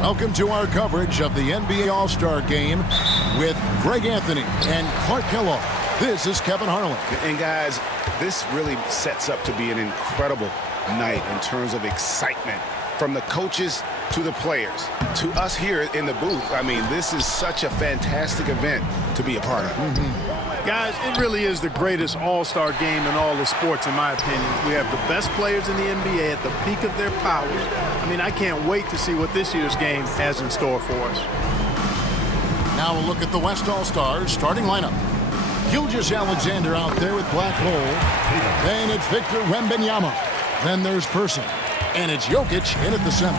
Welcome to our coverage of the NBA All-Star Game with Greg Anthony and Clark Kellogg. This is Kevin Harlan. And guys, this really sets up to be an incredible night in terms of excitement from the coaches to the players to us here in the booth. I mean, this is such a fantastic event to be a part of. Guys, it really is the greatest all-star game in all the sports, in my opinion. We have the best players in the NBA at the peak of their powers. I mean, I can't wait to see what this year's game has in store for us. Now we'll look at the West All-Stars starting lineup. Gilgeous-Alexander out there with Black Hole. Then it's Victor Wembanyama. Then there's Person. And it's Jokic in at the center.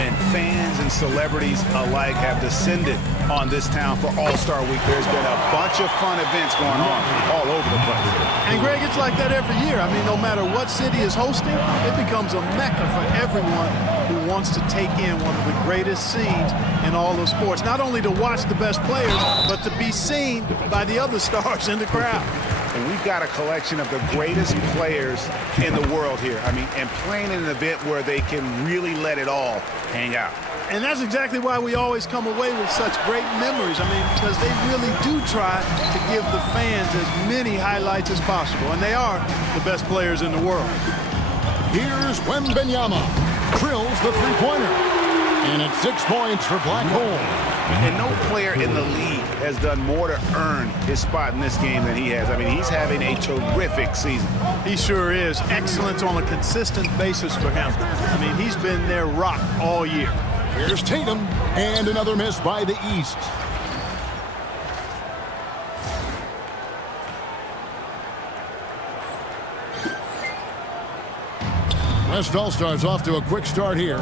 And fans and celebrities alike have descended on this town for All-Star Week. There's been a bunch of fun events going on all over the place. And, Greg, it's like that every year. I mean, no matter what city is hosting, it becomes a mecca for everyone who wants to take in one of the greatest scenes in all of sports. Not only to watch the best players, but to be seen by the other stars in the crowd. And we've got a collection of the greatest players in the world here. I mean, and playing in an event where they can really let it all hang out. And that's exactly why we always come away with such great memories. I mean, because they really do try to give the fans as many highlights as possible. And they are the best players in the world. Here's Wembanyama. Drills the three-pointer. And it's 6 points for Black Hole. And no player in the league has done more to earn his spot in this game than he has. I mean, he's having a terrific season. He sure is. Excellence on a consistent basis for him. I mean, he's been their rock all year. Here's Tatum, and another miss by the East. West All-Stars off to a quick start here.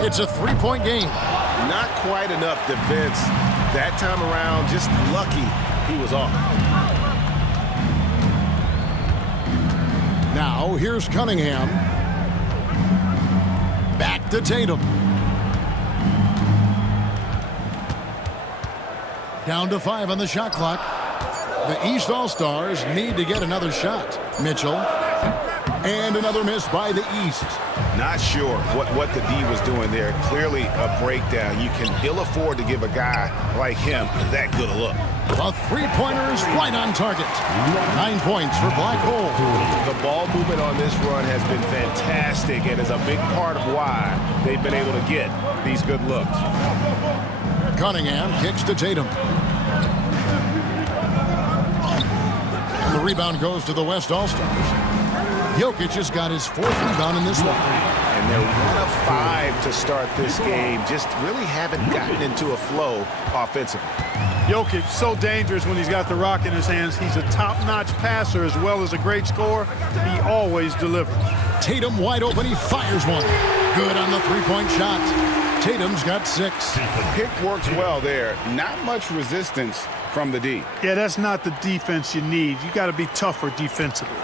It's a three-point game. Not quite enough defense that time around. Just lucky he was off. Now, here's Cunningham. Back to Tatum. Down to 5 on the shot clock. The East All-Stars need to get another shot. Mitchell. And another miss by the East. Not sure what the D was doing there. Clearly a breakdown. You can ill afford to give a guy like him that good a look. The three-pointer is right on target. 9 points for Black Hole. The ball movement on this run has been fantastic and is a big part of why they've been able to get these good looks. Cunningham kicks to Tatum. And the rebound goes to the West All-Stars. Jokic has got his 4th rebound in this one. And they're 1 of 5 to start this game. Just really haven't gotten into a flow offensively. Jokic, so dangerous when he's got the rock in his hands. He's a top-notch passer as well as a great scorer. He always delivers. Tatum wide open. He fires one. Good on the three-point shot. Tatum's got 6. The pick works well there. Not much resistance from the D. Yeah, that's not the defense you need. You got to be tougher defensively.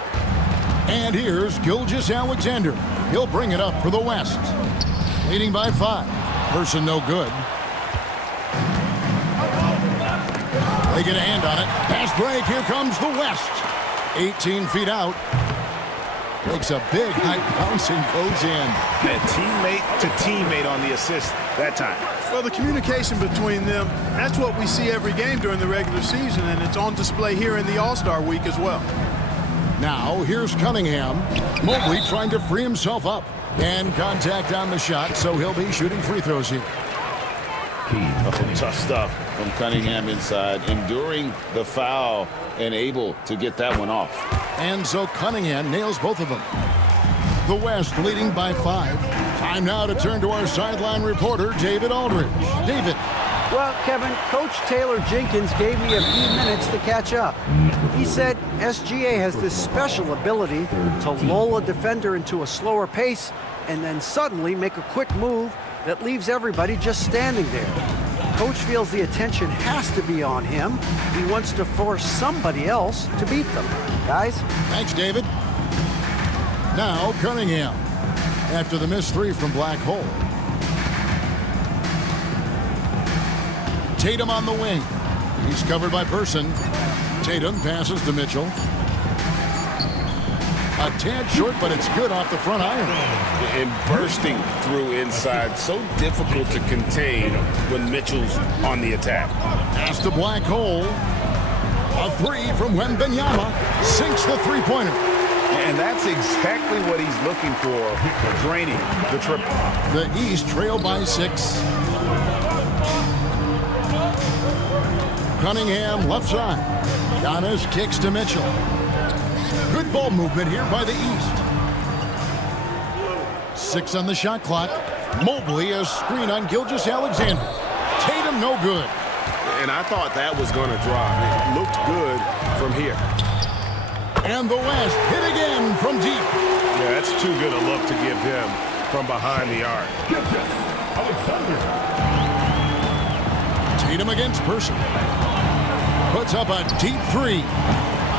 And here's Gilgeous-Alexander. He'll bring it up for the West. Leading by 5. Person no good. They get a hand on it. Pass break. Here comes the West. 18 feet out. Makes a big high bounce and goes in. And teammate to teammate on the assist that time. Well, the communication between them, that's what we see every game during the regular season, and it's on display here in the All-Star Week as well. Now, here's Cunningham. Mobley trying to free himself up. And contact on the shot, so he'll be shooting free throws here. Tough stuff from Cunningham inside, enduring the foul and able to get that one off. And so Cunningham nails both of them. The West leading by 5. Time now to turn to our sideline reporter, David Aldridge. David. Well, Kevin, Coach Taylor Jenkins gave me a few minutes to catch up. He said SGA has this special ability to lull a defender into a slower pace and then suddenly make a quick move that leaves everybody just standing there. Coach feels the attention has to be on him. He wants to force somebody else to beat them. Guys? Thanks, David. Now, Cunningham. After the missed 3 from Black Hole. Tatum on the wing. He's covered by Person. Tatum passes to Mitchell. A tad short, but it's good off the front iron. And bursting through inside, so difficult to contain when Mitchell's on the attack. Pass to black hole. A three from Wembanyama sinks the three-pointer. And that's exactly what he's looking for, draining the triple. The East trail by 6. Cunningham left side. Giannis kicks to Mitchell. Good ball movement here by the East. 6 on the shot clock. Mobley a screen on Gilgeous-Alexander. Tatum no good. And I thought that was going to drop. It looked good from here. And the West hit again from deep. Yeah, that's too good a look to give him from behind the arc. Tatum against Person. Puts up a deep 3.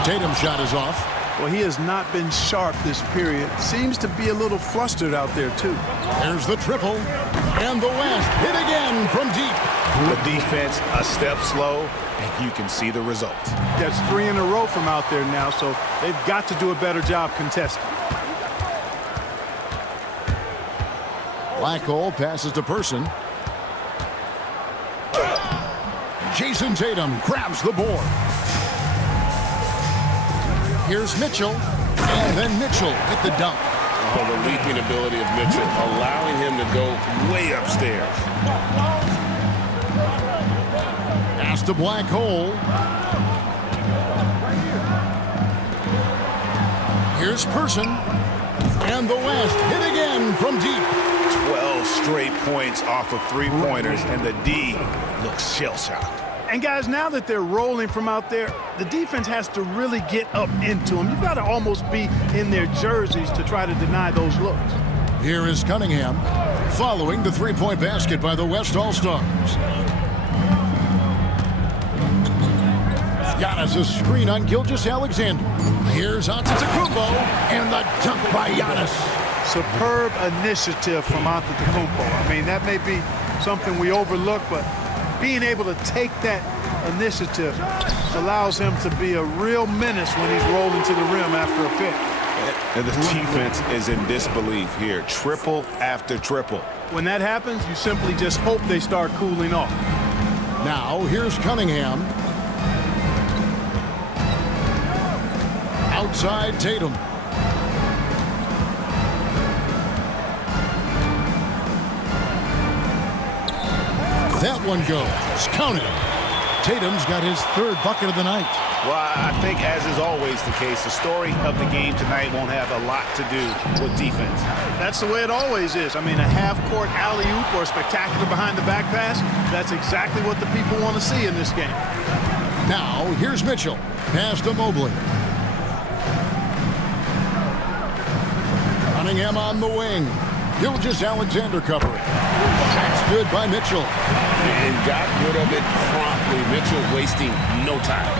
Tatum's shot is off. Well, he has not been sharp this period. Seems to be a little flustered out there, too. There's the triple. And the West hit again from deep. The defense a step slow, and you can see the results. That's 3 in a row from out there now, so they've got to do a better job contesting. Black hole passes to Person. Jason Tatum grabs the board. Here's Mitchell, and then Mitchell hit the dunk. Oh, the leaping ability of Mitchell, allowing him to go way upstairs. Pass to black hole. Here's Person, and the West hit again from deep. 12 straight points off of three-pointers, and the D looks shell-shocked. And guys, now that they're rolling from out there, the defense has to really get up into them. You've got to almost be in their jerseys to try to deny those looks. Here is Cunningham following the three-point basket by the West All-Stars. Giannis a screen on Gilgeous-Alexander. Here's Antetokounmpo, and the dunk by Giannis. Superb initiative from Antetokounmpo. I mean, that may be something we overlook, but being able to take that initiative allows him to be a real menace when he's rolling to the rim after a pick. And the defense is in disbelief here. Triple after triple. When that happens, you simply just hope they start cooling off. Now, here's Cunningham. Outside Tatum. That one goes. Counted. Tatum's got his 3rd bucket of the night. Well, I think, as is always the case, the story of the game tonight won't have a lot to do with defense. That's the way it always is. I mean, a half-court alley-oop or a spectacular behind-the-back pass, that's exactly what the people want to see in this game. Now, here's Mitchell. Pass to Mobley. Cunningham on the wing. Gilgeous-Alexander covering. That's good by Mitchell. And got rid of it promptly. Mitchell wasting no time.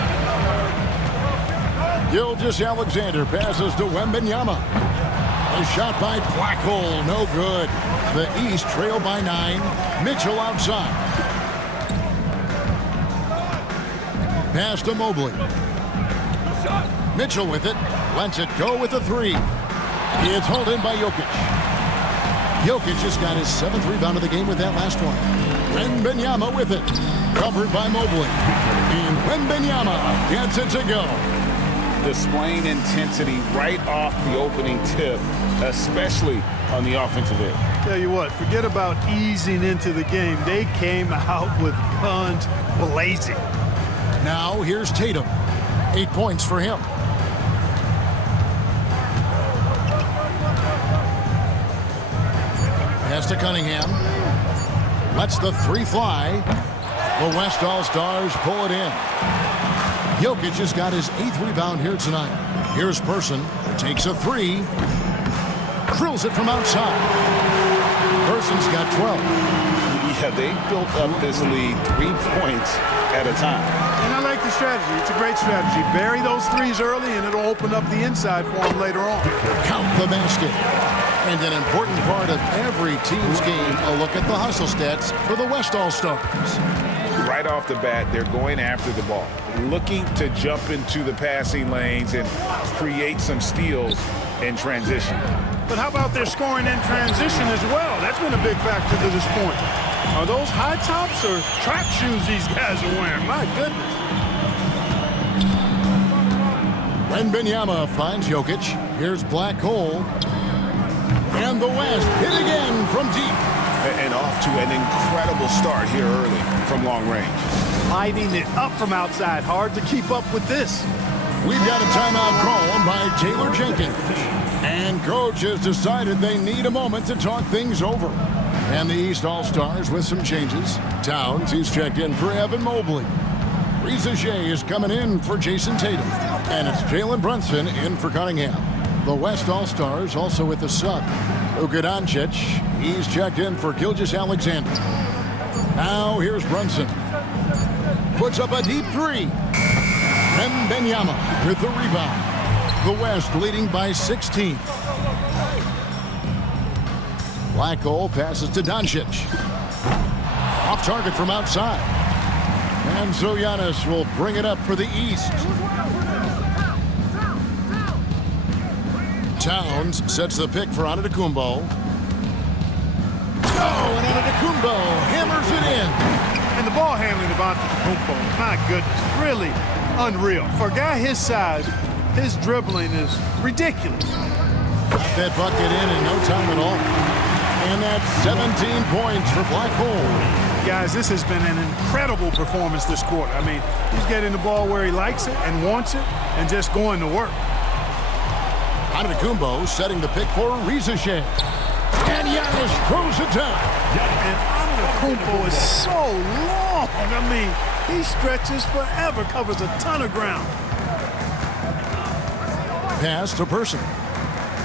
Gilgeous-Alexander passes to Wembanyama. A shot by Black Hole, no good. The East trail by 9. Mitchell outside. Pass to Mobley. Mitchell with it. Lets it go with a 3. It's hauled in by Jokic. Jokic just got his 7th rebound of the game with that last one. Wembanyama with it. Covered by Mobley. And Wembanyama gets it to go. Displaying intensity right off the opening tip, especially on the offensive end. Tell you what, forget about easing into the game. They came out with guns blazing. Now here's Tatum. 8 points for him. Pass to Cunningham. Lets the 3 fly. The West All-Stars pull it in. Jokic has got his 8th rebound here tonight. Here's Person. Takes a 3. Drills it from outside. Person's got 12. Yeah, they built up this lead 3 points at a time. And I like the strategy. It's a great strategy. Bury those 3s early, and it'll open up the inside for them later on. Count the basket. And an important part of every team's game, a look at the hustle stats for the West All-Stars. Right off the bat, they're going after the ball, looking to jump into the passing lanes and create some steals in transition. But how about their scoring in transition as well? That's been a big factor to this point. Are those high tops or track shoes these guys are wearing? My goodness. Wembanyama finds Jokic. Here's Black Hole. And the West hit again from deep. And off to an incredible start here early from long range. Lighting it up from outside. Hard to keep up with this. We've got a timeout call by Taylor Jenkins. And coach has decided they need a moment to talk things over. And the East All-Stars with some changes. Towns, he's checked in for Evan Mobley. Reza Shea is coming in for Jason Tatum. And it's Jalen Brunson in for Cunningham. The West All-Stars also with the sub. Luka Doncic, he's checked in for Gilgeous-Alexander. Now here's Brunson. Puts up a deep three. Wembanyama with the rebound. The West leading by 16. Black Hole passes to Doncic. Off target from outside. And so Giannis will bring it up for the East. Towns sets the pick for Antetokounmpo. Oh, and Antetokounmpo hammers it in. And the ball handling of Antetokounmpo, my goodness, really unreal. For a guy his size, his dribbling is ridiculous. Got that bucket in no time at all. And that's 17 points for Black Hole. Guys, this has been an incredible performance this quarter. I mean, he's getting the ball where he likes it and wants it and just going to work. Antetokounmpo setting the pick for Reza Shea. And Giannis throws it down. And Antetokounmpo is so long. I mean, he stretches forever, covers a ton of ground. Pass to Person.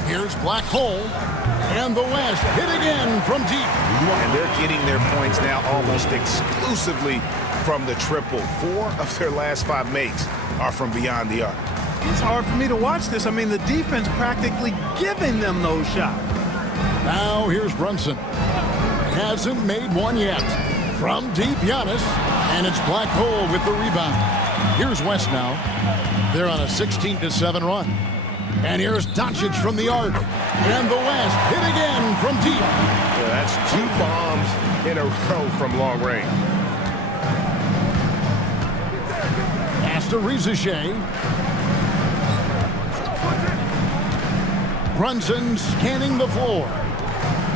Here's Black Hole. And the West hit again from deep. And they're getting their points now almost exclusively from the triple. 4 of their last 5 makes are from beyond the arc. It's hard for me to watch this. I mean, the defense practically giving them those shots. Now here's Brunson. Hasn't made one yet. From deep, Giannis. And it's Black Hole with the rebound. Here's West now. They're on a 16-7 run. And here's Doncic from the arc. And the West hit again from deep. Yeah, that's 2 bombs in a row from long range. Pass to Reza Shea. Brunson scanning the floor.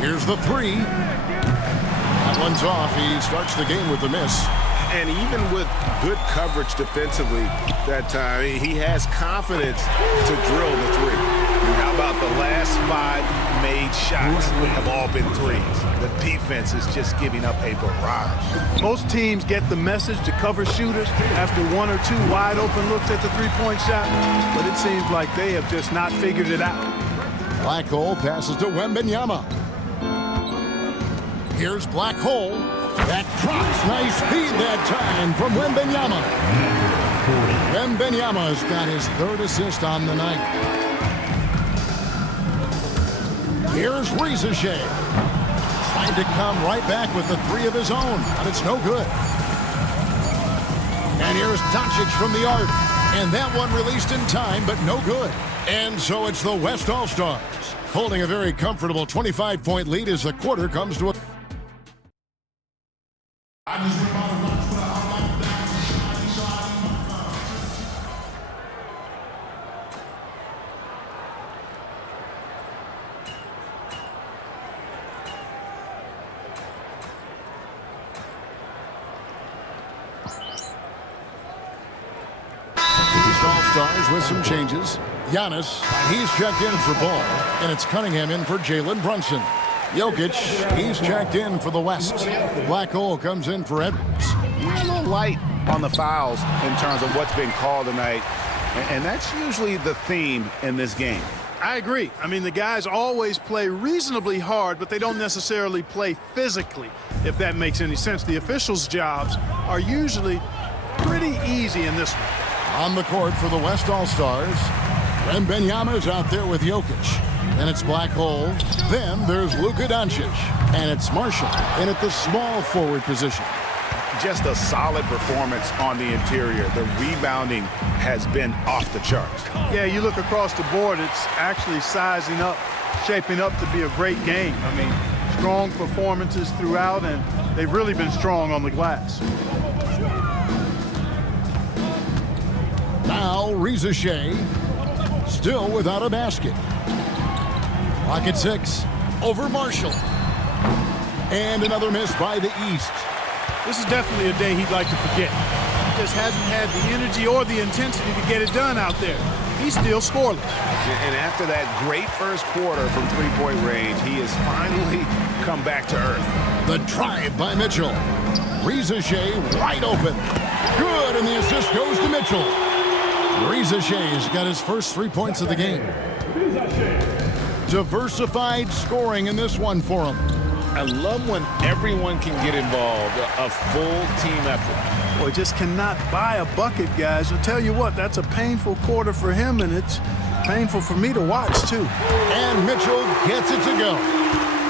Here's the 3. That one's off. He starts the game with a miss. And even with good coverage defensively that time, he has confidence to drill the 3. And how about the last 5 made shots have all been 3s? The defense is just giving up a barrage. Most teams get the message to cover shooters after 1 or 2 wide open looks at the three-point shot, but it seems like they have just not figured it out. Black Hole passes to Wembanyama. Here's Black Hole. That drops. Nice speed that time from Wembanyama. Wembanyama's got his 3rd assist on the night. Here's Reza Shea. Trying to come right back with the 3 of his own, but it's no good. And here's Doncic from the arc. And that one released in time, but no good. And so it's the West All-Stars holding a very comfortable 25-point lead as the quarter comes to a... All-Stars with some changes. Giannis, he's checked in for Ball, and it's Cunningham in for Jalen Brunson. Jokic, he's checked in for the West. Black Hole comes in for Edwards. A little light on the fouls in terms of what's been called tonight, and that's usually the theme in this game. I agree. I mean, the guys always play reasonably hard, but they don't necessarily play physically, if that makes any sense. The officials' jobs are usually pretty easy in this one. On the court for the West All-Stars, Wembanyama's out there with Jokic. And it's Black Hole. Then there's Luka Doncic. And it's Marshall in at the small forward position. just a solid performance on the interior. The rebounding has been off the charts. Yeah, you look across the board, it's actually sizing up, shaping up to be a great game. I mean, strong performances throughout, and they've really been strong on the glass. Now, Reza Shea, still without a basket. Clock at 6, over Marshall. And another miss by the East. This is definitely a day he'd like to forget. He just hasn't had the energy or the intensity to get it done out there. He's still scoreless. And after that great first quarter from three-point range, he has finally come back to earth. The drive by Mitchell. Reza Shea wide open. Good, and the assist goes to Mitchell. Reza Shea's got his first 3 points of the game. Diversified scoring in this one for him. I love when everyone can get involved, a full team effort. Boy, just cannot buy a bucket, guys. I'll tell you what, that's a painful quarter for him, and it's painful for me to watch, too. And Mitchell gets it to go.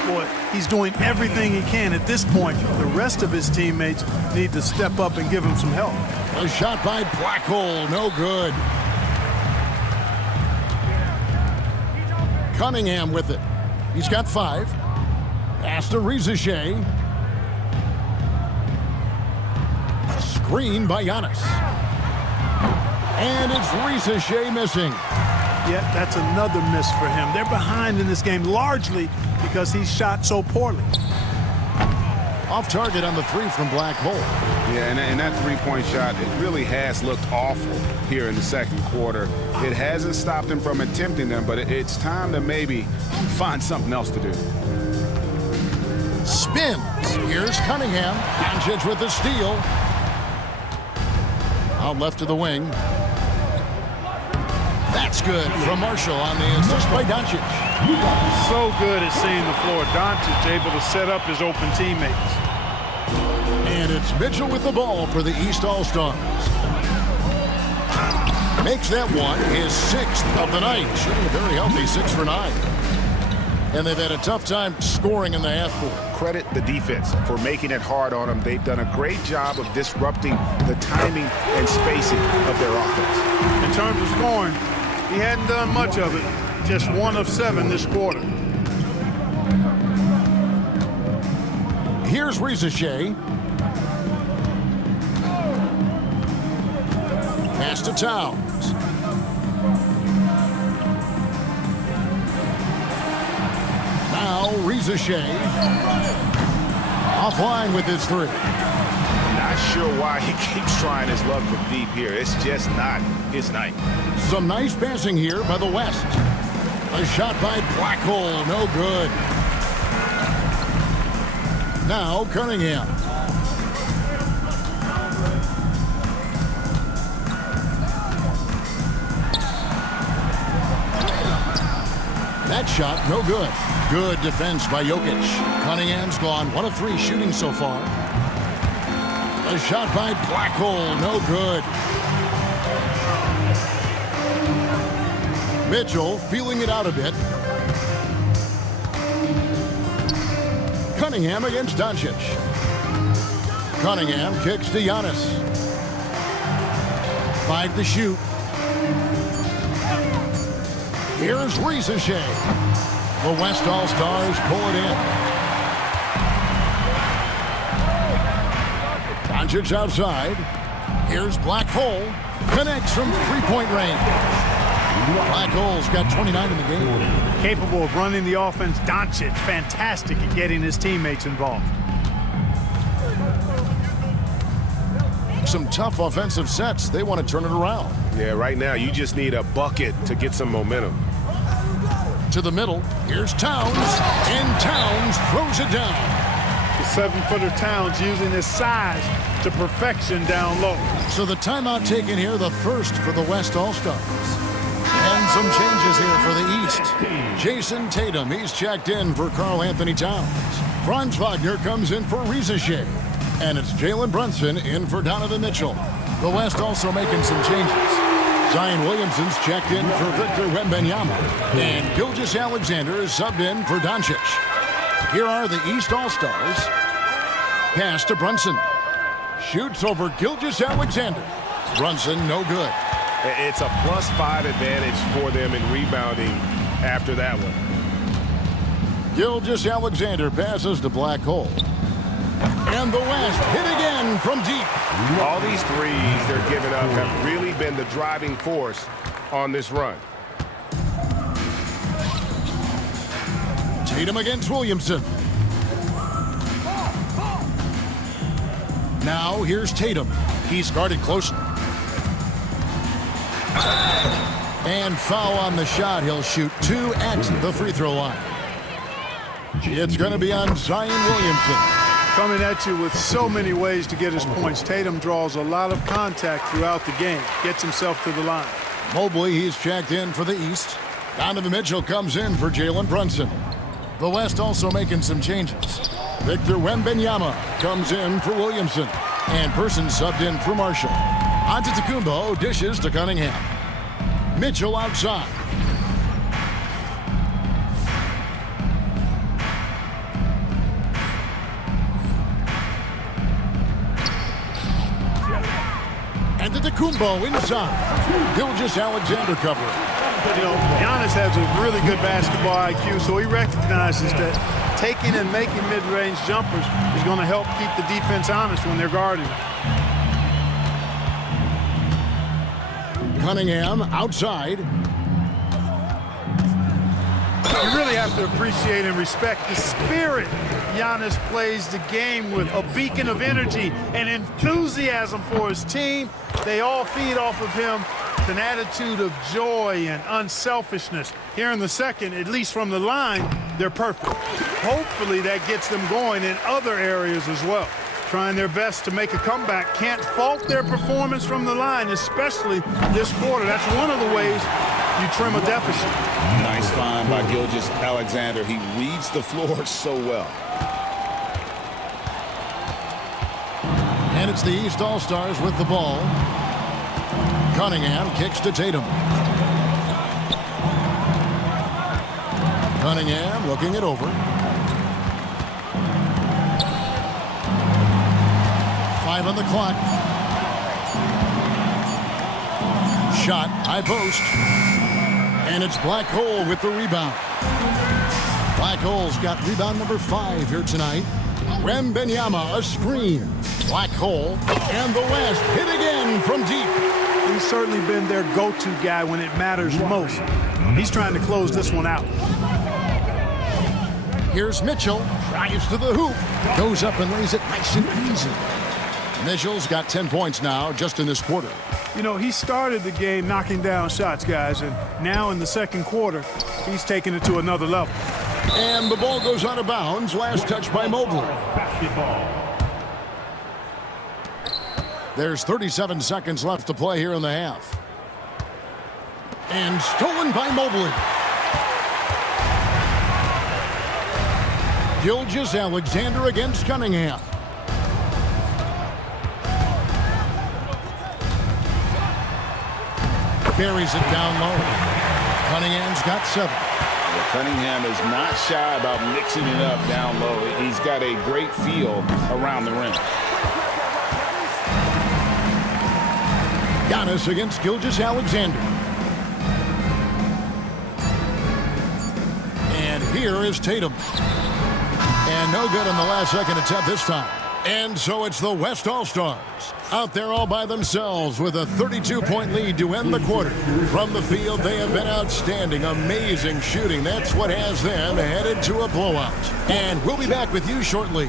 Boy, he's doing everything he can at this point. The rest of his teammates need to step up and give him some help. A shot by Blackhole, no good. Cunningham with it. He's got 5. Pass to Reza Shea. Screen by Giannis. And it's Reza Shea missing. Yeah, that's another miss for him. They're behind in this game largely because he shot so poorly. Off target on the 3 from Blackhole. Yeah, and that three-point shot, it really has looked awful here in the second quarter. It hasn't stopped him from attempting them, but it's time to maybe find something else to do. Spins. Here's Cunningham. Doncic with the steal. Out left to the wing. That's good from Marshall on the assist by Doncic. So good at seeing the floor. Doncic able to set up his open teammates. And it's Mitchell with the ball for the East All-Stars. Makes that one his 6th of the night. Shooting a very healthy 6 for 9. And they've had a tough time scoring in the half court. Credit the defense for making it hard on them. They've done a great job of disrupting the timing and spacing of their offense. In terms of scoring, he hadn't done much of it. Just 1 of 7 this quarter. Here's Reza Shea. Pass to Towns. Now Reza Shea. Offline with his 3. Not sure why he keeps trying his luck from deep here. It's just not his night. Some nice passing here by the West. A shot by Blackhole, no good. Now Cunningham. That shot, no good. Good defense by Jokic. Cunningham's gone 1 of 3 shooting so far. A shot by Blackhole, no good. Mitchell feeling it out a bit. Cunningham against Doncic. Cunningham kicks to Giannis. 5 to shoot. Here's Reza Shea. The West All-Stars pull it in. Doncic outside. Here's Blackhole. Connects from 3-point range. Blackhole's got 29 in the game. Capable of running the offense. Doncic, fantastic at getting his teammates involved. Some tough offensive sets. They want to turn it around. Yeah, right now you just need a bucket to get some momentum. To the middle. Here's Towns. And Towns throws it down. The 7-footer Towns using his size to perfection down low. So the timeout taken here, the first for the West All-Stars. And some changes here for the East. Jason Tatum, he's checked in for Karl Anthony Towns. Franz Wagner comes in for Reza Shea. And it's Jalen Brunson in for Donovan Mitchell. The West also making some changes. Zion Williamson's checked in for Victor Wembanyama. And Gilgeous-Alexander is subbed in for Doncic. Here are the East All-Stars. Pass to Brunson. Shoots over Gilgeous-Alexander. Brunson, no good. It's a +5 advantage for them in rebounding after that one. Gilgeous-Alexander passes to Black Hole. And the West hit again from deep. All these threes they're giving up have really been the driving force on this run. Tatum against Williamson. Now here's Tatum. He's guarded closely. And foul on the shot. He'll shoot 2 at the free throw line. It's going to be on Zion Williamson. Coming at you with so many ways to get his points. Tatum draws a lot of contact throughout the game. Gets himself to the line. Mobley, he's checked in for the East. Donovan Mitchell comes in for Jalen Brunson. The West also making some changes. Victor Wembanyama comes in for Williamson. And Person subbed in for Marshall. Antetokounmpo dishes to Cunningham. Mitchell outside. Antetokounmpo inside. Gilgeous-Alexander covering. You know, Giannis has a really good basketball IQ, so he recognizes that taking and making mid-range jumpers is going to help keep the defense honest when they're guarding. Cunningham outside. You really have to appreciate and respect the spirit Giannis plays the game with. A beacon of energy and enthusiasm for his team. They all feed off of him. An attitude of joy and unselfishness. Here in the second, at least from the line, they're perfect. Hopefully that gets them going in other areas as well. Trying their best to make a comeback. Can't fault their performance from the line, especially this quarter. That's one of the ways you trim a deficit. Nice find by Gilgeous-Alexander. He reads the floor so well. And it's the East All-Stars with the ball. Cunningham kicks to Tatum. Cunningham looking it over. 5 on the clock. Shot, high post. And it's Black Hole with the rebound. Black Hole's got rebound number 5 here tonight. Wembanyama, a screen. Black Hole, and the West hit again from deep. He's certainly been their go-to guy when it matters most. He's trying to close this one out. Here's Mitchell, drives to the hoop, goes up and lays it nice and easy. Mitchell's got 10 points now just in this quarter. You know, he started the game knocking down shots, guys, and now in the second quarter, he's taking it to another level. And the ball goes out of bounds. Last touch by Mobley. There's 37 seconds left to play here in the half. And stolen by Mobley. Gilgeous-Alexander against Cunningham. Buries it down low. Cunningham's got 7. Cunningham is not shy about mixing it up down low. He's got a great feel around the rim. Giannis against Gilgeous-Alexander. And here is Tatum. And no good on the last second attempt this time. And so it's the West All-Stars out there all by themselves with a 32-point lead to end the quarter. From the field, they have been outstanding, amazing shooting. That's what has them headed to a blowout. And we'll be back with you shortly.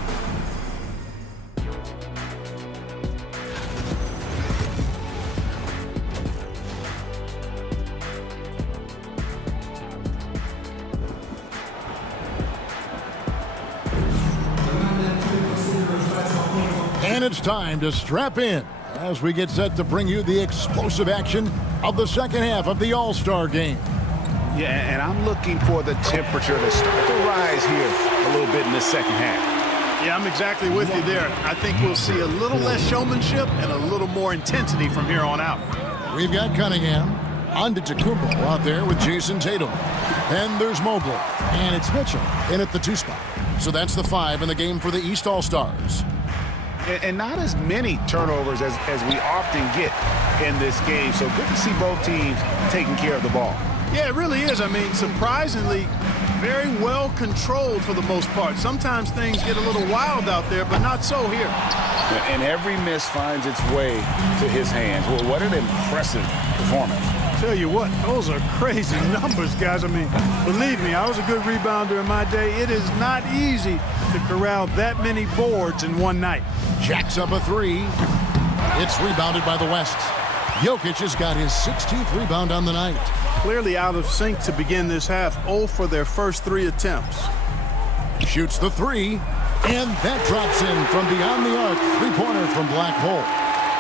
And it's time to strap in as we get set to bring you the explosive action of the second half of the All-Star game. Yeah, and I'm looking for the temperature to start to rise here a little bit in the second half. Yeah, I'm exactly with you there. I think we'll see a little less showmanship and a little more intensity from here on out. We've got Cunningham, Antetokounmpo out there with Jason Tatum. Then there's Mobley, and it's Mitchell in at the 2 spot. So that's the 5 in the game for the East All-Stars. and not as many turnovers as we often get in this game. So good to see both teams taking care of the ball. Yeah, it really is. I mean, surprisingly, very well controlled for the most part. Sometimes things get a little wild out there, but not so here. And every miss finds its way to his hands. Well, what an impressive performance. Tell you what, those are crazy numbers, guys. I mean, believe me, I was a good rebounder in my day. It is not easy to corral that many boards in one night. Jacks up a three. It's rebounded by the West. Jokic has got his 16th rebound on the night. Clearly out of sync to begin this half. 0 for their first 3 attempts. Shoots the three, and that drops in from beyond the arc. Three-pointer from Black Hole.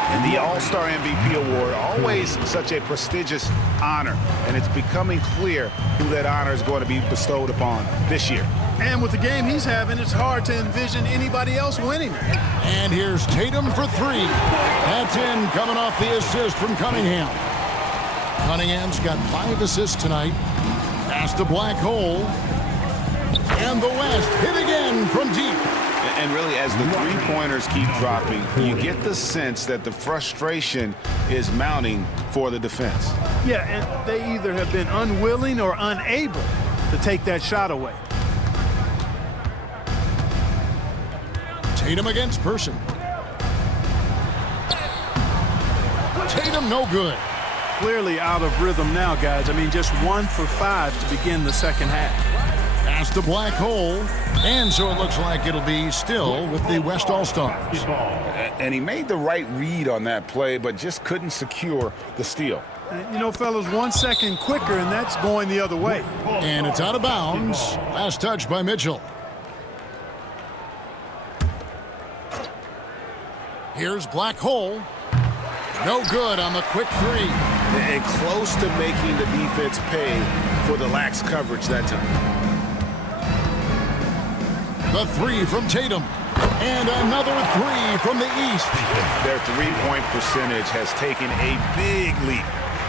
And the All-Star MVP award, always such a prestigious honor, and it's becoming clear who that honor is going to be bestowed upon this year. And with the game he's having, it's hard to envision anybody else winning it. And here's Tatum for three. That's in, coming off the assist from Cunningham. Cunningham's got 5 assists tonight. Pass to Black Hole. And the West hit again from deep. And really, as the three-pointers keep dropping, you get the sense that the frustration is mounting for the defense. Yeah, and they either have been unwilling or unable to take that shot away. Tatum against Person. Tatum no good. Clearly out of rhythm now, guys. I mean, just 1 for 5 to begin the second half. Pass to Black Hole. And so it looks like it'll be still with the West All-Stars. And he made the right read on that play, but just couldn't secure the steal. You know, fellas, 1 second quicker, and that's going the other way. And it's out of bounds. Last touch by Mitchell. Here's Black Hole. No good on the quick three. And close to making the defense pay for the lax coverage that time. The three from Tatum. And another three from the East. Their three-point percentage has taken a big leap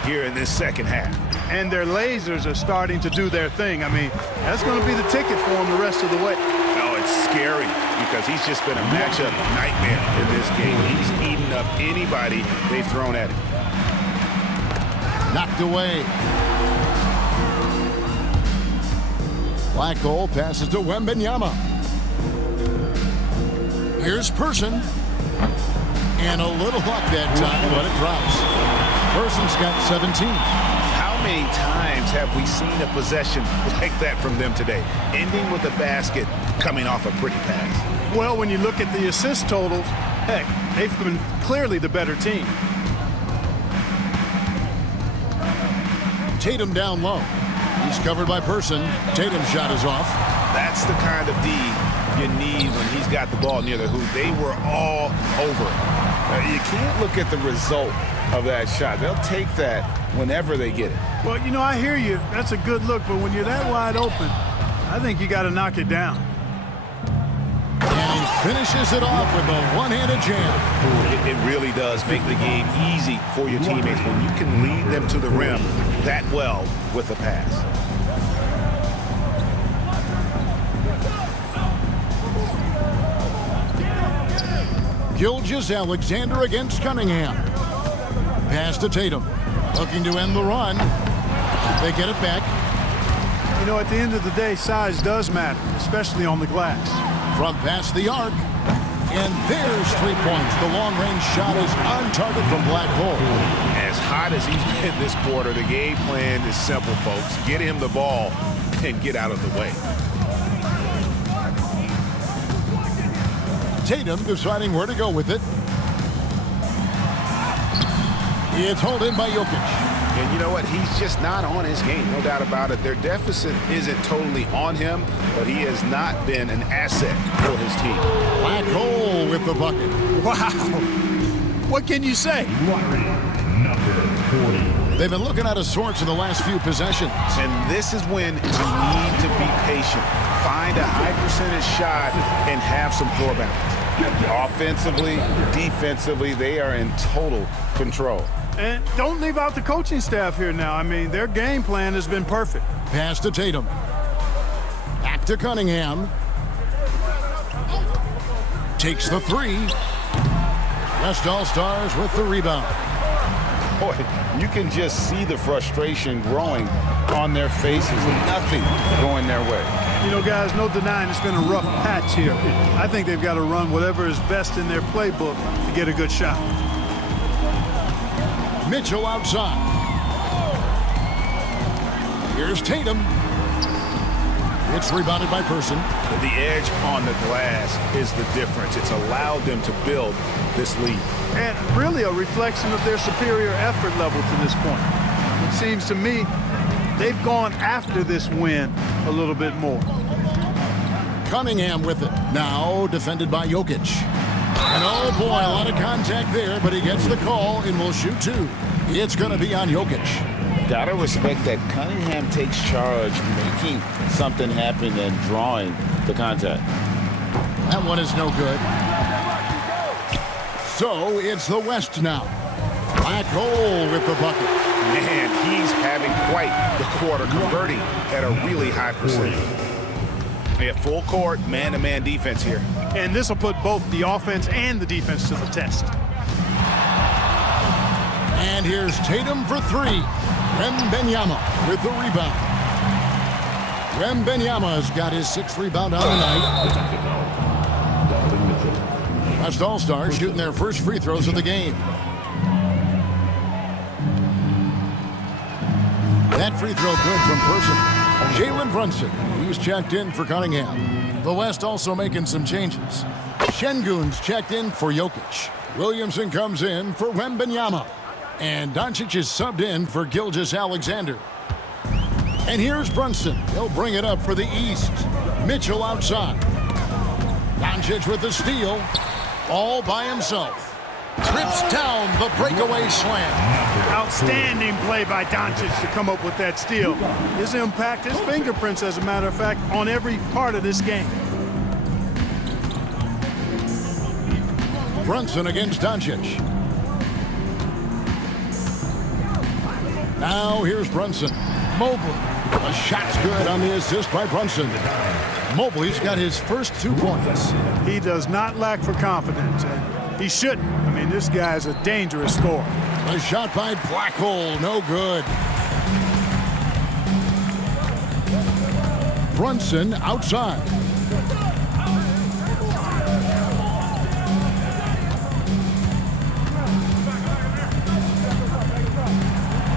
here in this second half. And their lasers are starting to do their thing. I mean, that's going to be the ticket for them the rest of the way. Oh, it's scary because he's just been a matchup nightmare in this game. He's eaten up anybody they've thrown at him. Knocked away. Black Hole passes to Wembanyama. Here's Person. And a little luck that time, but it drops. Person's got 17. How many times have we seen a possession like that from them today, ending with a basket coming off a pretty pass? Well, when you look at the assist totals, heck, they've been clearly the better team. Tatum down low. He's covered by Person. Tatum's shot is off. That's the kind of D you need when he's got the ball near the hoop. They were all over it. You can't look at the result of that shot. They'll take that whenever they get it. Well, you know, I hear you. That's a good look, but when you're that wide open, I think you got to knock it down. And he finishes it off with a one-handed jam. It really does make the game easy for your teammates when you can lead them to the rim that well with a pass. Gilgeous-Alexander against Cunningham. Pass to Tatum. Looking to end the run. They get it back. You know, at the end of the day, size does matter, especially on the glass. From past the arc. And there's 3 points. The long-range shot is on target from Black Hole. As hot as he's been this quarter, the game plan is simple, folks. Get him the ball and get out of the way. Tatum deciding where to go with it. It's hauled in by Jokic. And you know what? He's just not on his game, no doubt about it. Their deficit isn't totally on him, but he has not been an asset for his team. Black Hole with the bucket. Wow. What can you say? They've been looking out of sorts in the last few possessions. And this is when you need to be patient. Find a high percentage shot and have some floor balance. Offensively, defensively, they are in total control. And don't leave out the coaching staff here now. I mean, their game plan has been perfect. Pass to Tatum. Back to Cunningham. Takes the three. West All-Stars with the rebound. Boy, you can just see the frustration growing on their faces. Nothing going their way. You know, guys, no denying it's been a rough patch here. I think they've got to run whatever is best in their playbook to get a good shot. Mitchell outside. Here's Tatum. It's rebounded by Person. The edge on the glass is the difference. It's allowed them to build this lead. And really a reflection of their superior effort level to this point. It seems to me they've gone after this win a little bit more. Cunningham with it. Now defended by Jokic. And oh boy, a lot of contact there, but he gets the call and will shoot two. It's going to be on Jokic. Gotta respect that Cunningham takes charge, making something happen and drawing the contact. That one is no good. So it's the West now. Black Hole with the bucket. Man, he's having quite the quarter, converting at a really high percentage. Yeah, full court, man-to-man defense here. And this will put both the offense and the defense to the test. And here's Tatum for three. Wembanyama with the rebound. Wembanyama's got his sixth rebound on the night. West All-Stars shooting their first free throws of the game. That free throw good from Person. Jalen Brunson, he's checked in for Cunningham. The West also making some changes. Şengün's checked in for Jokic. Williamson comes in for Wembanyama. And Doncic is subbed in for Gilgeous-Alexander. And here's Brunson. He'll bring it up for the East. Mitchell outside. Doncic with the steal. All by himself. Trips down the breakaway slam. Outstanding play by Doncic to come up with that steal. His impact, his fingerprints, as a matter of fact, on every part of this game. Brunson against Doncic. Now here's Brunson. Mobley. A shot's good on the assist by Brunson. Mobley's got his first 2 points. He does not lack for confidence, and he shouldn't. I mean, this guy's a dangerous scorer. A shot by Black Hole, no good. Brunson outside.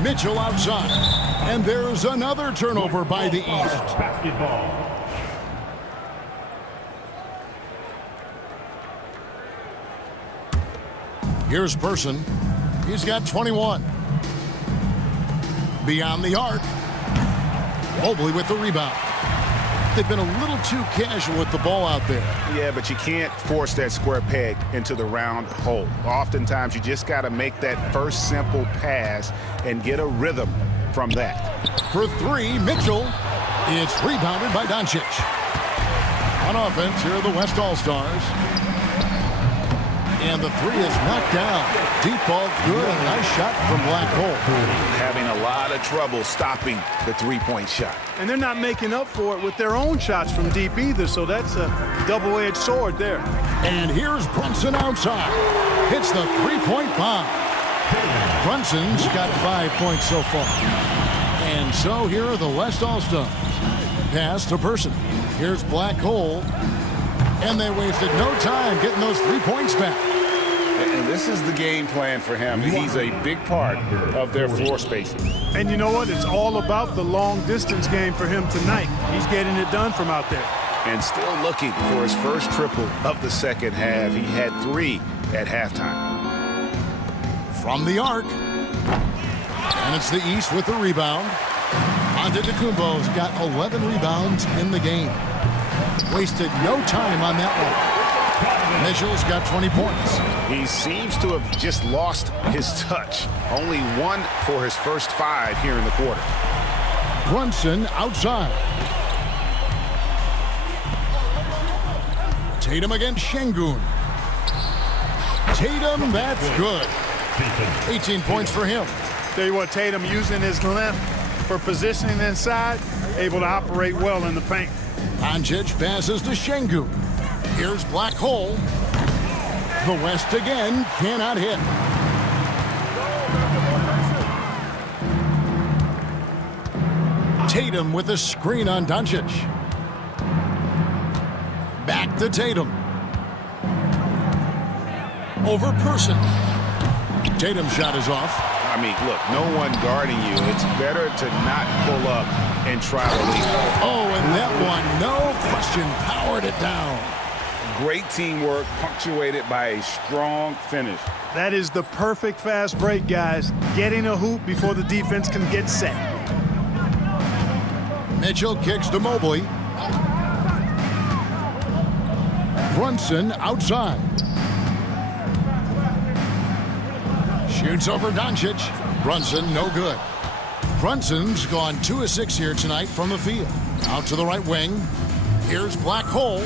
Mitchell outside. And there's another turnover by the East. Basketball. Here's Person. He's got 21. Beyond the arc. Mobley with the rebound. They've been a little too casual with the ball out there. Yeah, but you can't force that square peg into the round hole. Oftentimes, you just got to make that first simple pass and get a rhythm from that. For three, Mitchell. It's rebounded by Doncic. On offense, here are the West All-Stars. And the three is knocked down. Deep ball, good. A nice shot from Black Hole. Having a lot of trouble stopping the three-point shot. And they're not making up for it with their own shots from deep either, so that's a double-edged sword there. And here's Brunson outside. Hits the three-point bomb. Brunson's got 5 points so far. And so here are the West All-Stars. Pass to Person. Here's Black Hole. And they wasted no time getting those 3 points back. And this is the game plan for him. He's a big part of their floor spacing. And you know what? It's all about the long-distance game for him tonight. He's getting it done from out there. And still looking for his first triple of the second half. He had 3 at halftime. From the arc. And it's the East with the rebound. Antetokounmpo's got 11 rebounds in the game. Wasted no time on that one. Mitchell's got 20 points. He seems to have just lost his touch. Only 1 for his first 5 here in the quarter. Brunson outside. Tatum against Şengün. Tatum, that's good. 18 points for him. Tell you what, Tatum using his length for positioning inside, able to operate well in the paint. Doncic passes to Şengün. Here's Black Hole. The West again cannot hit. Tatum with a screen on Doncic. Back to Tatum. Over Person. Tatum's shot is off. I mean, look, no one guarding you. It's better to not pull up and try to leave. Oh, and that one, no question, powered it down. Great teamwork, punctuated by a strong finish. That is the perfect fast break, guys. Getting a hoop before the defense can get set. Mitchell kicks to Mobley. Brunson outside. Shoots over Doncic. Brunson no good. Brunson's gone 2 of 6 here tonight from the field. Out to the right wing. Here's Black Hole.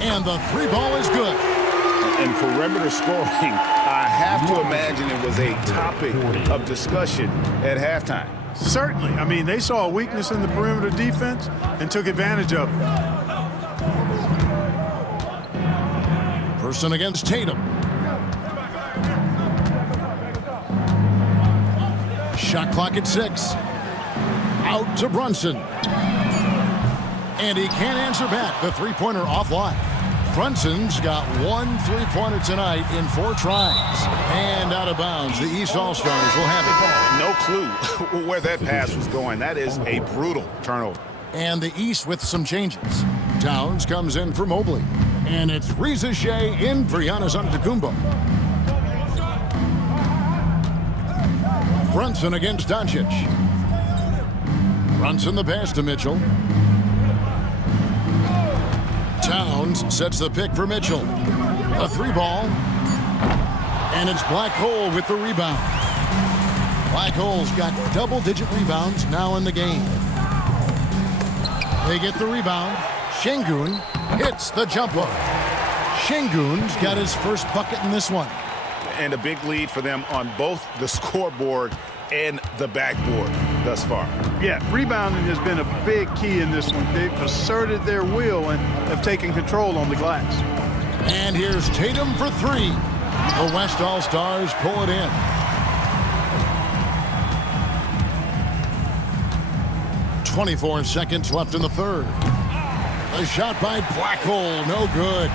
And the 3 ball is good. And perimeter scoring, I have to imagine it was a topic of discussion at halftime. Certainly. I mean, they saw a weakness in the perimeter defense and took advantage of it. Person against Tatum. Shot clock at 6. Out to Brunson. And he can't answer back. The three-pointer offline. Brunson's got 1 3-pointer tonight in 4 tries. And out of bounds. The East All-Stars will have it. No clue where that pass was going. That is a brutal turnover. And the East with some changes. Towns comes in for Mobley. And it's Reza Shea in for Giannis Antetokounmpo. Brunson against Doncic. Brunson the pass to Mitchell. Towns sets the pick for Mitchell. A 3 ball. And it's Black Hole with the rebound. Black Hole's got double-digit rebounds now in the game. They get the rebound. Şengün hits the jumper. Şengün's got his first bucket in this one. And a big lead for them on both the scoreboard and the backboard thus far. Yeah, rebounding has been a big key in this one. They've asserted their will and have taken control on the glass. And here's Tatum for 3. The West All-Stars pull it in. .24 seconds left in the third. A shot by Black Hole, no good.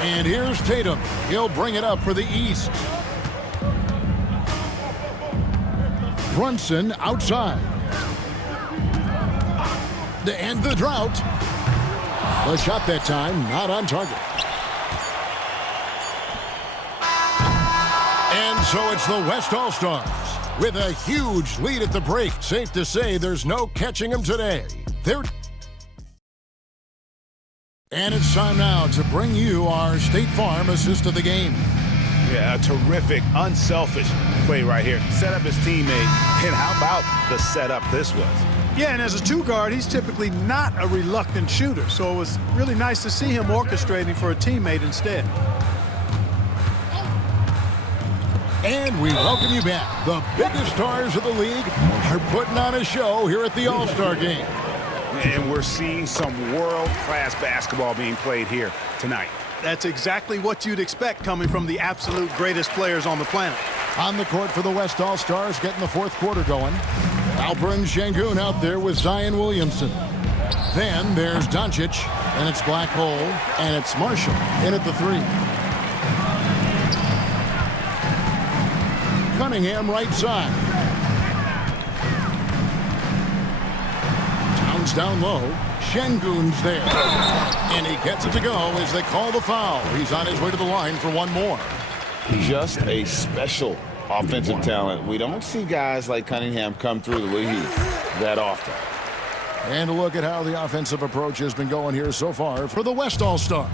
And here's Tatum. He'll bring it up for the East. Brunson outside. To end the drought. The shot that time not on target. And so it's the West All-Stars with a huge lead at the break. Safe to say there's no catching them today. And it's time now to bring you our State Farm assist of the game. Yeah, a terrific, unselfish play right here. Set up his teammate. And how about the setup this was? Yeah, and as a 2 guard, he's typically not a reluctant shooter. So it was really nice to see him orchestrating for a teammate instead. And we welcome you back. The biggest stars of the league are putting on a show here at the All-Star Game. And we're seeing some world-class basketball being played here tonight. That's exactly what you'd expect coming from the absolute greatest players on the planet. On the court for the West All-Stars, getting the 4th quarter going. Alperen Şengün out there with Zion Williamson. Then there's Doncic, and it's Black Hole, and it's Marshall in at the 3. Cunningham right side. Towns down low. Şengün's there. And he gets it to go as they call the foul. He's on his way to the line for one more. Just a special offensive talent. We don't see guys like Cunningham come through the league that often. And a look at how the offensive approach has been going here so far for the West All-Stars.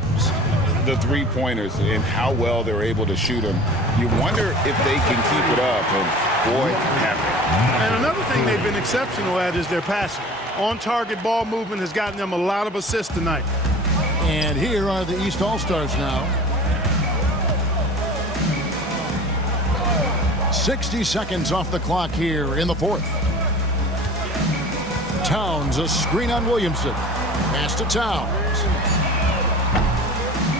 The 3-pointers and how well they're able to shoot them. You wonder if they can keep it up, and boy, have they. And another thing they've been exceptional at is their passing. On-target ball movement has gotten them a lot of assists tonight. And here are the East All-Stars now. 60 seconds off the clock here in the 4th. Towns, a screen on Williamson. Pass to Towns.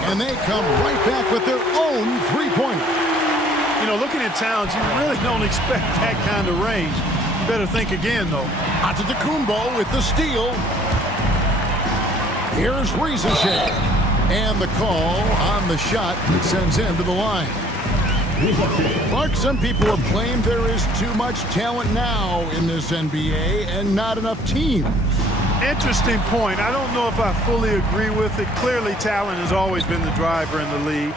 And they come right back with their own three-pointer. You know, looking at Towns, you really don't expect that kind of range. You better think again, though. Antetokounmpo with the steal. Here's Riesenshaw. And the call on the shot that sends him to the line. Clark, some people have claimed there is too much talent now in this NBA and not enough teams. Interesting point. I don't know if I fully agree with it. Clearly, talent has always been the driver in the league.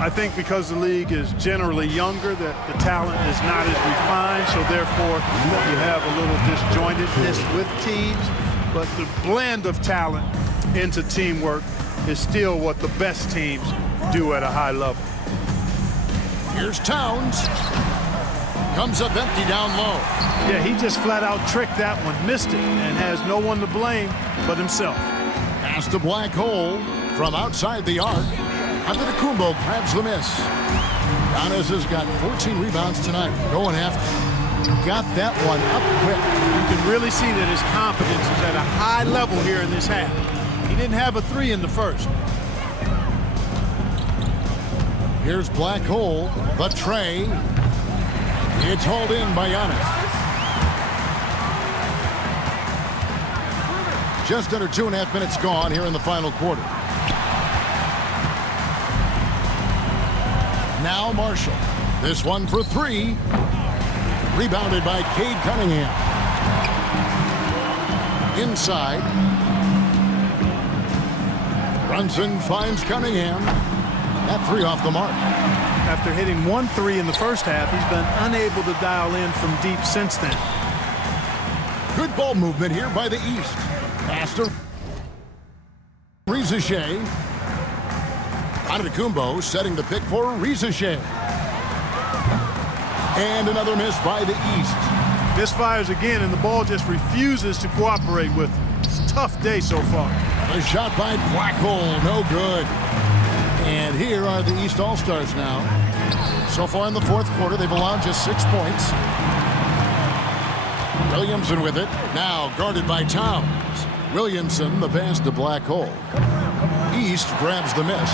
I think because the league is generally younger, that the talent is not as refined, so therefore you have a little disjointedness with teams. But the blend of talent into teamwork is still what the best teams do at a high level. Here's Towns. Comes up empty down low. Yeah, he just flat out tricked that one, missed it, and has no one to blame but himself. Past the black hole from outside the arc. Antetokounmpo grabs the miss. Giannis has got 14 rebounds tonight. Going after. Got that one up quick. You can really see that his confidence is at a high level here in this half. He didn't have a three in the first. Here's black hole. The tray. It's hauled in by Giannis. Just under 2.5 minutes gone here in the final quarter. Now Marshall. This one for three. Rebounded by Cade Cunningham. Inside. Brunson finds Cunningham. That three off the mark. After hitting 1 3 in the first half, he's been unable to dial in from deep since then. Good ball movement here by the East. Master. Riesenshaw. Antetokounmpo setting the pick for Riesenshaw. And another miss by the East. Misfires again, and the ball just refuses to cooperate with him. It's a tough day so far. A shot by Blackhole, no good. And here are the East All-Stars now. So far in the fourth quarter, they've allowed just 6 points. Williamson with it, now guarded by Towns. Williamson, the pass to Blackhole. East grabs the miss.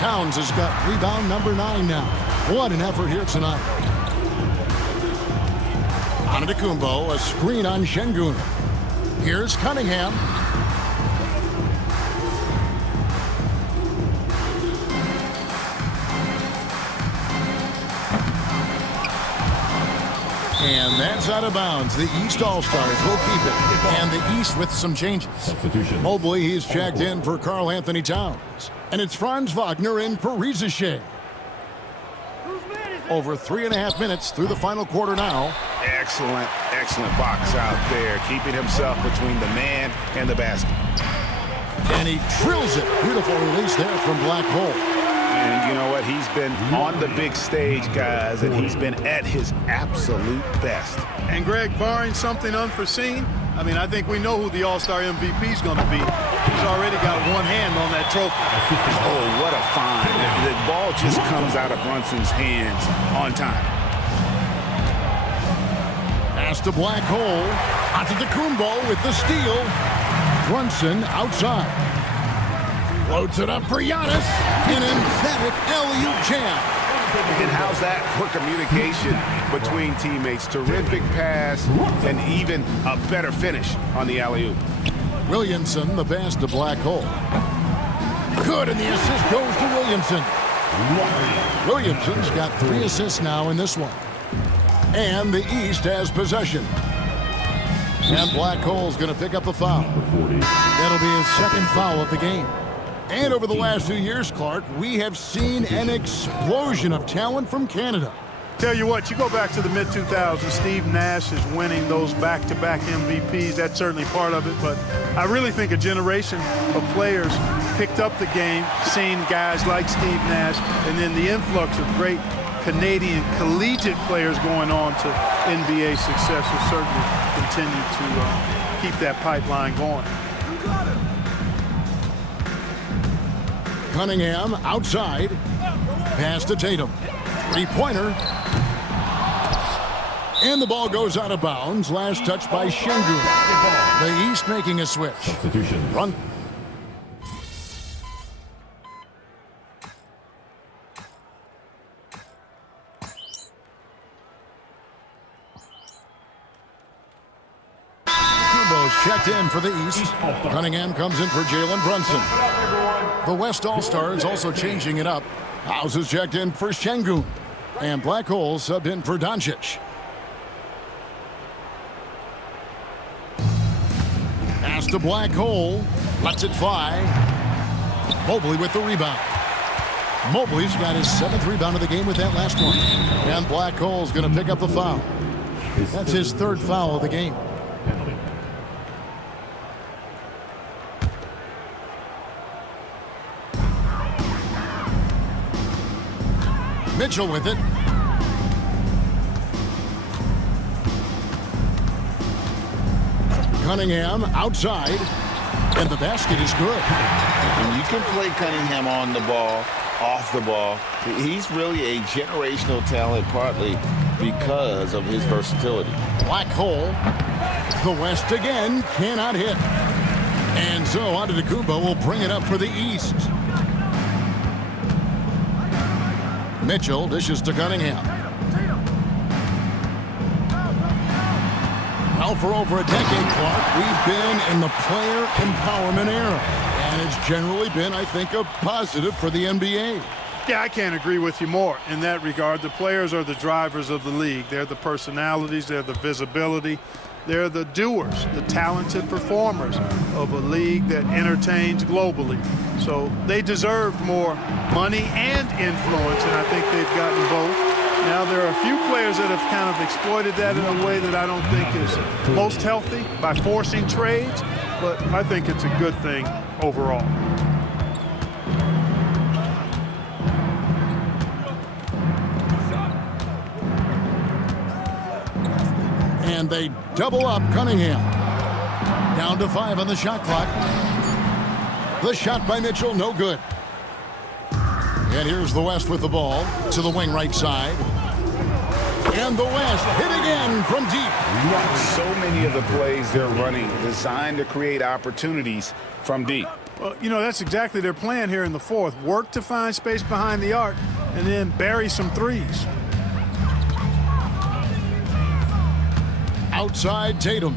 Towns has got rebound number 9 now. What an effort here tonight. Antetokounmpo, a screen on Şengün. Here's Cunningham. And that's out of bounds. The East All-Stars will keep it. And the East with some changes. Mobley, he's checked in for Karl Anthony Towns. And it's Franz Wagner in for Riesenshaw. Over 3.5 minutes through the final quarter now. Excellent, excellent box out there, keeping himself between the man and the basket. And he drills it. Beautiful release there from Blackhole. And you know what? He's been on the big stage, guys, and he's been at his absolute best. And Greg, barring something unforeseen, I think we know who the All-Star MVP is going to be. He's already got one hand on that trophy. Oh, what a find. The ball just comes out of Brunson's hands on time. Pass to Blackhole. Antetokounmpo with the steal. Brunson outside. Floats it up for Giannis. An emphatic alley-oop jam. And how's that for communication between teammates? Terrific pass and even a better finish on the alley-oop. Williamson, the pass to Blackhole. Good, and the assist goes to Williamson. Williamson's got 3 assists now in this one. And the East has possession. And Blackhole's going to pick up the foul. That'll be his second foul of the game. And over the last 2 years, Clark, we have seen an explosion of talent from Canada. Tell you what, you go back to the mid-2000s, Steve Nash is winning those back-to-back MVPs. That's certainly part of it, but I really think a generation of players picked up the game, seeing guys like Steve Nash, and then the influx of great Canadian collegiate players going on to NBA success will certainly continue to keep that pipeline going. Cunningham outside. Pass to Tatum. Three-pointer. And the ball goes out of bounds. Last touch by Şengün. The East making a switch. Run. checked in for the East. Cunningham comes in for Jalen Brunson. The West All-Stars also changing it up. House is checked in for Şengün. And Black Hole subbed in for Doncic. Pass to Black Hole. Lets it fly. Mobley with the rebound. Mobley's got his 7th rebound of the game with that last one. And Black Hole's going to pick up the foul. That's his 3rd foul of the game. Mitchell with it. Cunningham outside. And the basket is good. And you can play Cunningham on the ball, off the ball. He's really a generational talent, partly because of his versatility. Black Hole. The West again cannot hit. And so Antetokounmpo will bring it up for the East. Mitchell dishes to Cunningham. Well, for over a decade, Clark, we've been in the player empowerment era. And it's generally been, I think, a positive for the NBA. Yeah, I can't agree with you more in that regard. The players are the drivers of the league. They're the personalities. They're the visibility. They're the doers, the talented performers of a league that entertains globally. So they deserved more money and influence, and I think they've gotten both. Now, there are a few players that have kind of exploited that in a way that I don't think is most healthy by forcing trades, but I think it's a good thing overall. And they double up Cunningham. Down to 5 on the shot clock. The shot by Mitchell, no good. And here's the West with the ball to the wing right side. And the West hit again from deep. So many of the plays they're running designed to create opportunities from deep. Well, you know, that's exactly their plan here in the 4th. Work to find space behind the arc and then bury some threes. Outside Tatum.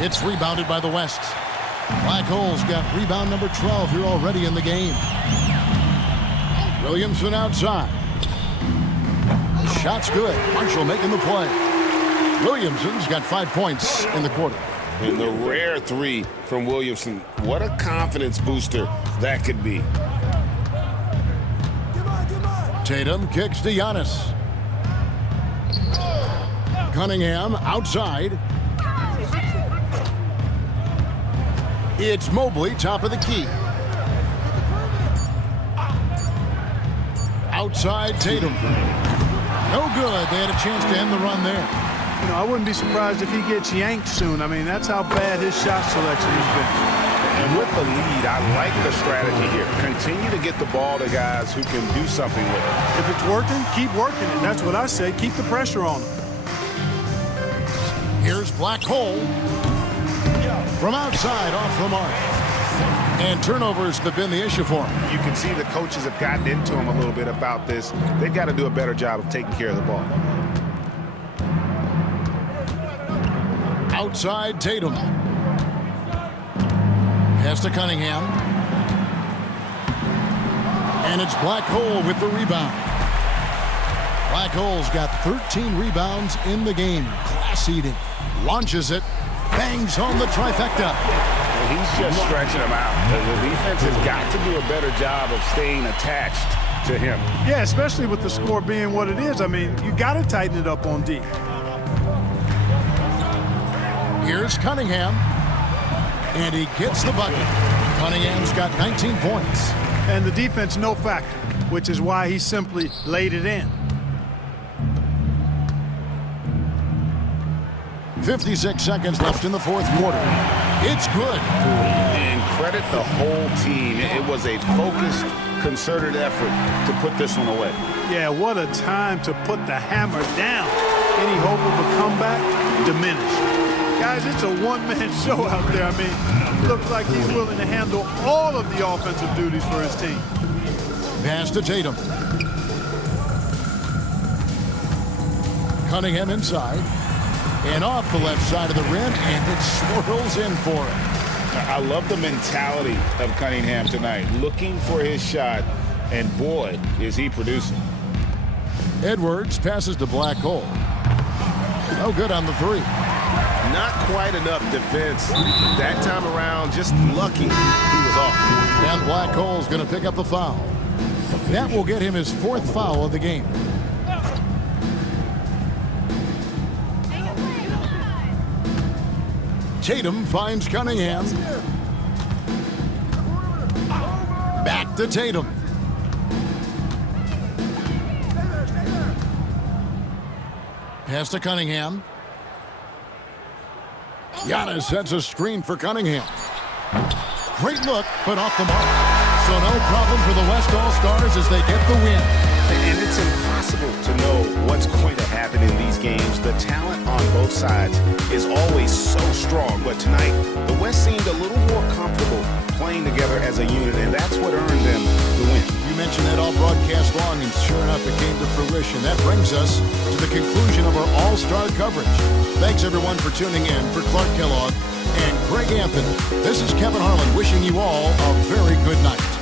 It's rebounded by the West. Black Hole's got rebound number 12 here already in the game. Williamson outside. Shot's good. Marshall making the play. Williamson's got 5 points in the quarter. And the rare 3 from Williamson. What a confidence booster that could be. Tatum kicks to Giannis. Cunningham outside. It's Mobley, top of the key. Outside Tatum. No good. They had a chance to end the run there. You know, I wouldn't be surprised if he gets yanked soon. I mean, that's how bad his shot selection has been. And with the lead, I like the strategy here. Continue to get the ball to guys who can do something with it. If it's working, keep working it. That's what I say. Keep the pressure on him. Here's Black Hole. From outside, off the mark. And turnovers have been the issue for him. You can see the coaches have gotten into him a little bit about this. They've got to do a better job of taking care of the ball. Outside Tatum. Pass to Cunningham. And it's Black Hole with the rebound. Black Hole's got 13 rebounds in the game. Class eating. Launches it. Bangs on the trifecta. He's just stretching him out. The defense has got to do a better job of staying attached to him. Yeah, especially with the score being what it is. I mean, you got to tighten it up on D. Here's Cunningham. And he gets the bucket. Cunningham's got 19 points. And the defense no factor, which is why he simply laid it in. 56 seconds left in the 4th quarter. It's good. And credit the whole team. It was a focused, concerted effort to put this one away. Yeah, what a time to put the hammer down. Any hope of a comeback diminished. Guys, it's a one-man show out there. I mean, looks like he's willing to handle all of the offensive duties for his team. Pass to Tatum. Cunningham inside. And off the left side of the rim, and it swirls in for him. I love the mentality of Cunningham tonight, looking for his shot, and boy, is he producing. Edwards passes to Black Hole. No good on the three. Not quite enough defense that time around. Just lucky he was off. And Black Hole's going to pick up the foul. That will get him his 4th foul of the game. Tatum finds Cunningham. Back to Tatum. Pass to Cunningham. Giannis sets a screen for Cunningham. Great look, but off the mark. So no problem for the West All-Stars as they get the win. And it's impossible to know what's going to happen in these games. The talent on both sides is always so strong. But tonight, the West seemed a little more comfortable playing together as a unit, and that's what earned them the win. You mentioned that all broadcast long, and sure enough, it came to fruition. That brings us to the conclusion of our All-Star coverage. Thanks, everyone, for tuning in. For Clark Kellogg and Greg Anthony, this is Kevin Harlan wishing you all a very good night.